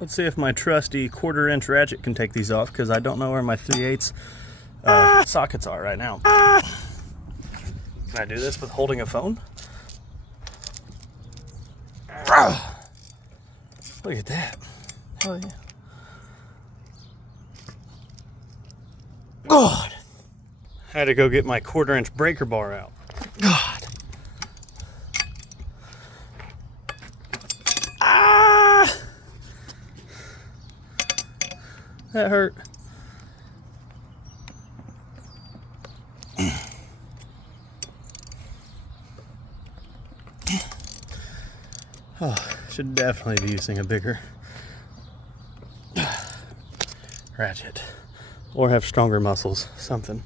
Let's see if my trusty 1/4-inch ratchet can take these off, because I don't know where my 3/8 sockets are right now. Can I do this with holding a phone? Look at that. Hell yeah. God. I had to go get my 1/4-inch breaker bar out. God. Ah! That hurt. Oh, should definitely be using a bigger ratchet. Or have stronger muscles, something.